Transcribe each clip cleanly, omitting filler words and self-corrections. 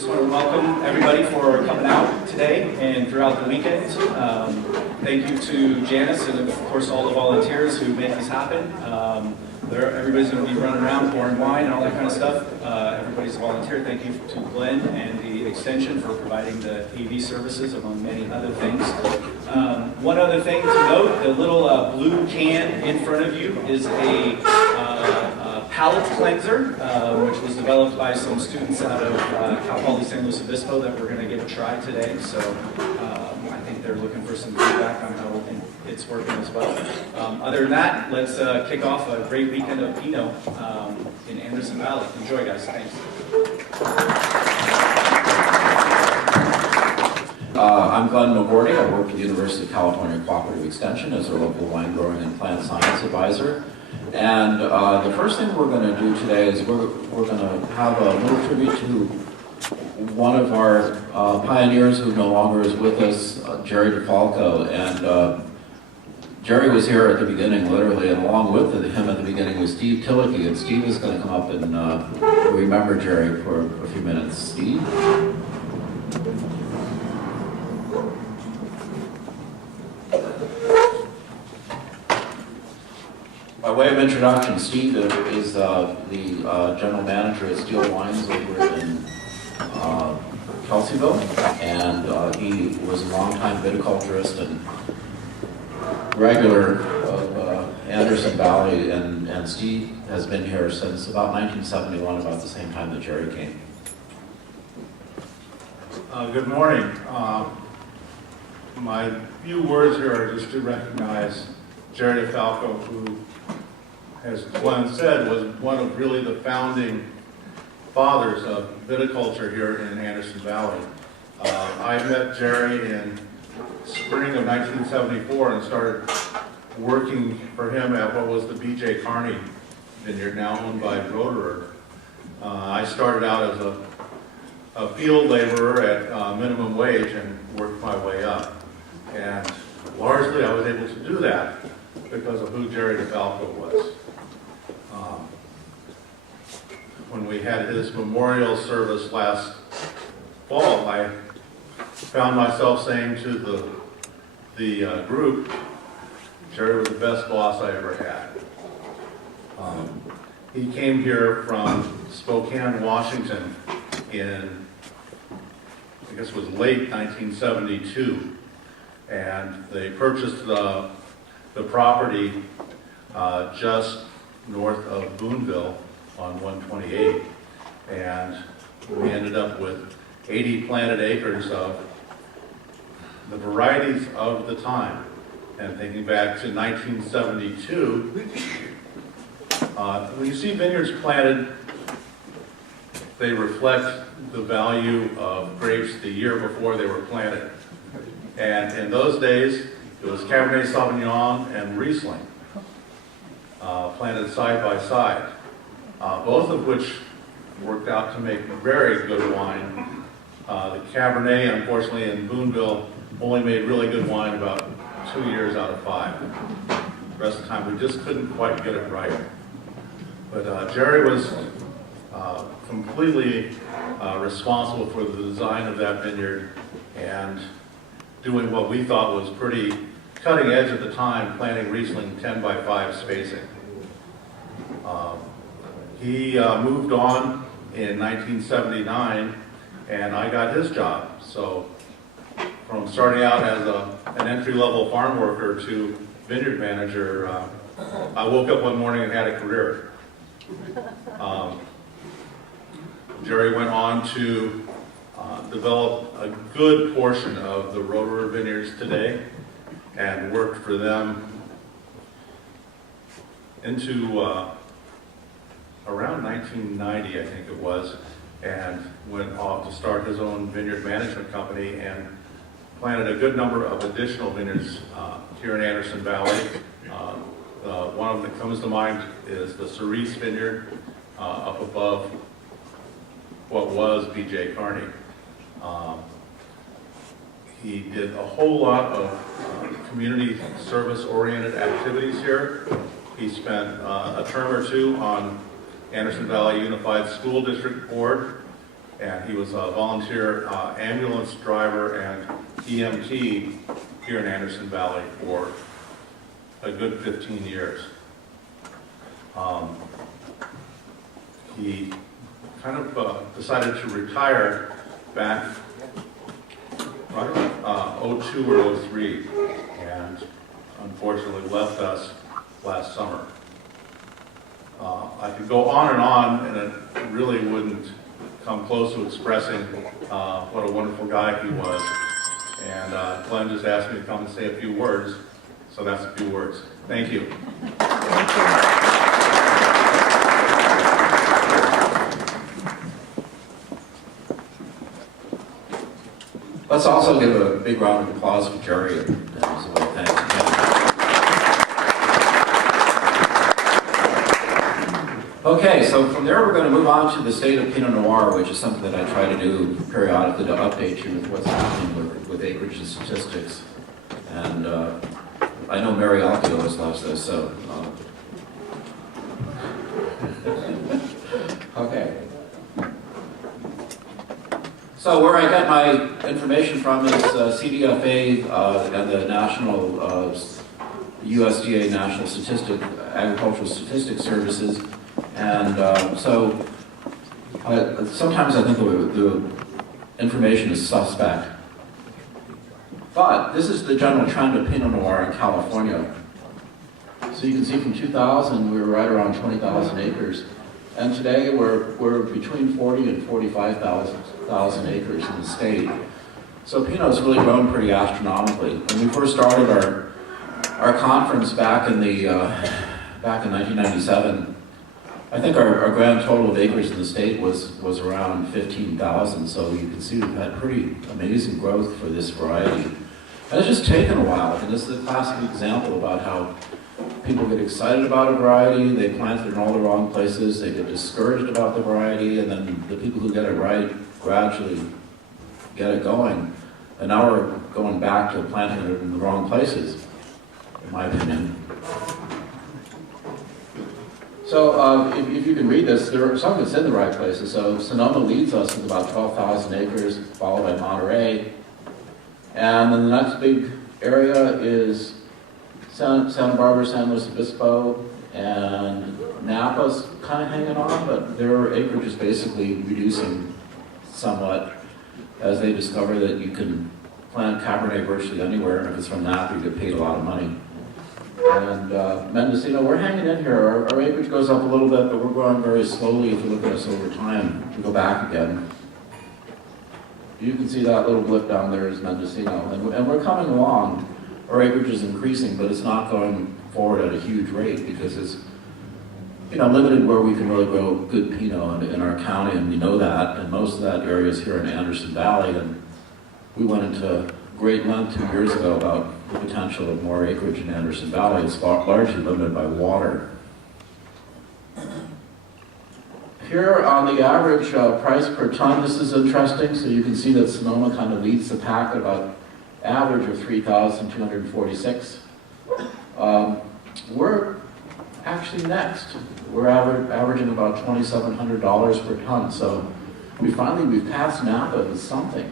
just want to welcome everybody for coming out today and throughout the weekend. Thank you to Janice and of course all the volunteers who make this happen. Everybody's going to be running around pouring wine and all that kind of stuff. Everybody's a volunteer. Thank you to Glenn and the extension for providing the AV services among many other things. One other thing to note, the little blue can in front of you is a palate cleanser, which was developed by some students out of Cal Poly San Luis Obispo that we're going to give a try today. So I think they're looking for some feedback on how it's working as well. Other than that, let's kick off a great weekend of Pinot in Anderson Valley. Enjoy, guys. Thanks. I'm Glenn McGourty. I work at the University of California Cooperative Extension as their local wine growing and plant science advisor. And the first thing we're going to do today is we're going to have a little tribute to one of our pioneers who no longer is with us, Jerry DeFalco. And Jerry was here at the beginning, literally, and along with him at the beginning was Steve Tillicky. And Steve is going to come up and remember Jerry for a few minutes. Steve? By way of introduction, Steve is the general manager at Steel Wines over in Kelseyville, and he was a longtime viticulturist and regular of Anderson Valley, and Steve has been here since about 1971, about the same time that Jerry came. Good morning. My few words here are just to recognize Jerry DeFalco, who, as Glenn said, was one of really the founding fathers of viticulture here in Anderson Valley. I met Jerry in spring of 1974 and started working for him at what was the B.J. Carney vineyard, now owned by Roederer. I started out as a field laborer at minimum wage and worked my way up. And largely I was able to do that because of who Jerry DeFalco was. When we had his memorial service last fall, I found myself saying to the group, Jerry was the best boss I ever had. He came here from Spokane, Washington in, I guess it was late 1972, and they purchased the property just north of Boonville on 128, and we ended up with 80 planted acres of the varieties of the time. And thinking back to 1972, when you see vineyards planted, they reflect the value of grapes the year before they were planted. And in those days, it was Cabernet Sauvignon and Riesling planted side by side, both of which worked out to make very good wine. The Cabernet, unfortunately, in Boonville only made really good wine about 2 years out of 5. The rest of the time, we just couldn't quite get it right. But Jerry was completely responsible for the design of that vineyard and doing what we thought was pretty cutting edge at the time, planting Riesling 10 by 5 spacing. He moved on in 1979, and I got his job. So from starting out as an entry-level farm worker to vineyard manager, I woke up one morning and had a career. Jerry went on to develop a good portion of the Roederer vineyards today and worked for them into around 1990, I think it was, and went off to start his own vineyard management company and planted a good number of additional vineyards here in Anderson Valley. One of them that comes to mind is the Cerise Vineyard up above what was B.J. Carney. He did a whole lot of community service-oriented activities here. He spent a term or two on Anderson Valley Unified School District Board, and he was a volunteer ambulance driver and EMT here in Anderson Valley for a good 15 years. He kind of decided to retire back right around 02 or 03, and unfortunately left us last summer. I could go on, and it really wouldn't come close to expressing what a wonderful guy he was. And Glenn just asked me to come and say a few words, so that's a few words. Thank you. Let's also give a big round of applause for Jerry and his thanks to him. Okay, so from there we're going to move on to the state of Pinot Noir, which is something that I try to do periodically to update you with what's happening with acreage and statistics. And I know Mary Alfie always loves this, so. Okay. So where I get my information from is CDFA and the national USDA National Agricultural Statistics Services. And sometimes I think the information is suspect. But this is the general trend of Pinot Noir in California. So you can see from 2000, we were right around 20,000 acres. And today we're between 40 and 45,000 acres in the state. So Pinot's really grown pretty astronomically. When we first started our conference back in 1997, I think our grand total of acres in the state was around 15,000. So you can see we've had pretty amazing growth for this variety. And it's just taken a while. And this is a classic example about how people get excited about a variety, they plant it in all the wrong places, they get discouraged about the variety, and then the people who get it right gradually get it going. And now we're going back to planting it in the wrong places, in my opinion. So if you can read this, there are some that's in the right places. So Sonoma leads us with about 12,000 acres, followed by Monterey. And then the next big area is Santa Barbara, San Luis Obispo, and Napa's kind of hanging on, but their acreage is basically reducing somewhat as they discover that you can plant Cabernet virtually anywhere, and if it's from Napa, you get paid a lot of money. And Mendocino, we're hanging in here. Our acreage goes up a little bit, but we're growing very slowly if you look at us over time. We go back again. You can see that little blip down there is Mendocino, and we're coming along. Our acreage is increasing, but it's not going forward at a huge rate because it's, limited where we can really grow good Pinot in our county, and we know that, and most of that area is here in Anderson Valley, and we went into great length 2 years ago about the potential of more acreage in Anderson Valley. It's largely limited by water. Here on the average price per ton, this is interesting, so you can see that Sonoma kind of leads the pack at about average of 3,246. We're actually next. We're averaging about $2,700 per ton. So we've passed Napa with something.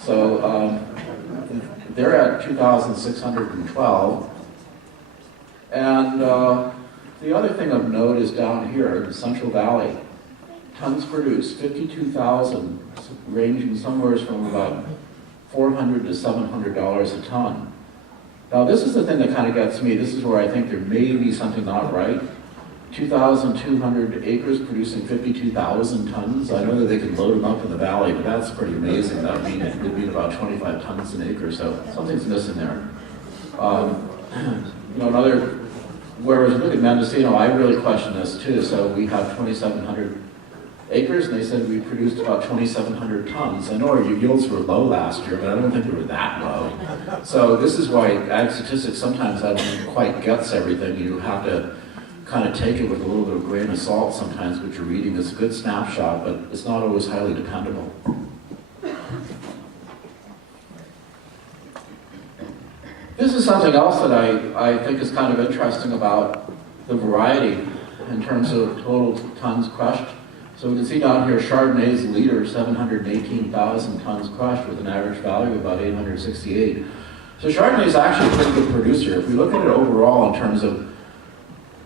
So they're at 2,612. And the other thing of note is down here in the Central Valley. Tons produced, 52,000, ranging somewhere from about $400 to $700 a ton. Now this is the thing that kind of gets me. This is where I think there may be something not right. 2,200 acres producing 52,000 tons. I know that they can load them up in the valley, but that's pretty amazing. That would mean it would be about 25 tons an acre, so something's missing there. Whereas look at Mendocino, I really question this too. So we have 2,700 acres, and they said we produced about 2,700 tons. I know our yields were low last year, but I don't think they were that low. So this is why ag statistics sometimes I don't quite gets everything. You have to kind of take it with a little bit of grain of salt sometimes what you're reading. It's a good snapshot, but it's not always highly dependable. This is something else that I think is kind of interesting about the variety in terms of total tons crushed. So we can see down here Chardonnay's leader, 718,000 tons crushed with an average value of about 868. So Chardonnay is actually a pretty good producer. If we look at it overall in terms of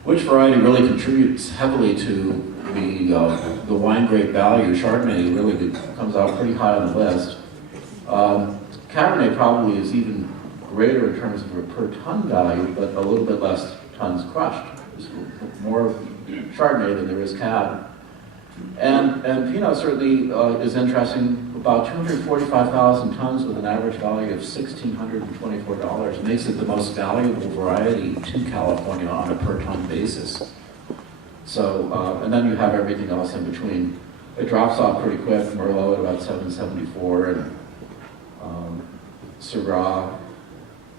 which variety really contributes heavily to the wine grape value, Chardonnay really comes out pretty high on the list. Cabernet probably is even greater in terms of a per ton value, but a little bit less tons crushed. There's more Chardonnay than there is Cab. And Pinot certainly is interesting, about 245,000 tons with an average value of $1,624. Makes it the most valuable variety to California on a per ton basis. So, and then you have everything else in between. It drops off pretty quick, Merlot at about 774, and Syrah,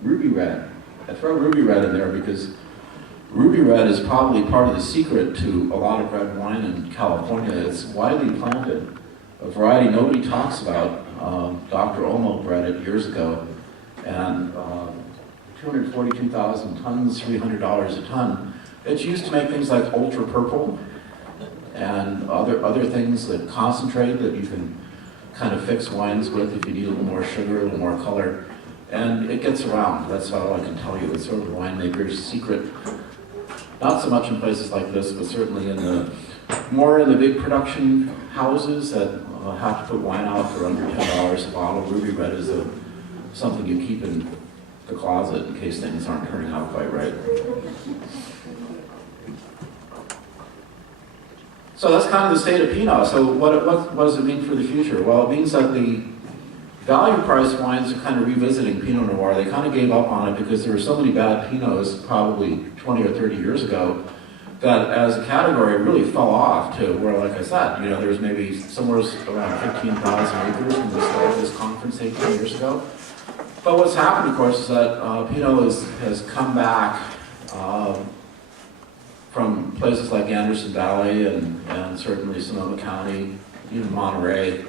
Ruby Red. I throw Ruby Red in there because Ruby Red is probably part of the secret to a lot of red wine in California. It's widely planted, a variety nobody talks about. Dr. Olmo bred it years ago, and 242,000 tons, $300 a ton. It's used to make things like ultra purple and other things that concentrate that you can kind of fix wines with if you need a little more sugar, a little more color. And it gets around. That's all I can tell you. It's sort of a winemaker's secret. Not so much in places like this, but certainly more in the big production houses that have to put wine out for under $10 a bottle. Ruby Red is something you keep in the closet in case things aren't turning out quite right. So that's kind of the state of Pinot. So what does it mean for the future? Well, it means that the value price wines are kind of revisiting Pinot Noir. They kind of gave up on it because there were so many bad Pinots probably 20 or 30 years ago that as a category really fell off to where, like I said, there's maybe somewhere around 15,000 acres when we started this conference 18 years ago. But what's happened, of course, is that Pinot has come back from places like Anderson Valley and certainly Sonoma County, even Monterey.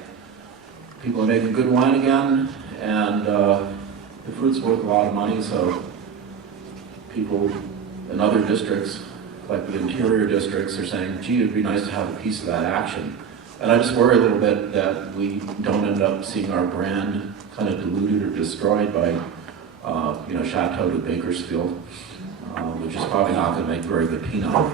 People are making good wine again, and the fruit's worth a lot of money, so people in other districts, like the interior districts, are saying, gee, it'd be nice to have a piece of that action. And I just worry a little bit that we don't end up seeing our brand kind of diluted or destroyed by, Chateau de Bakersfield, which is probably not going to make very good Pinot.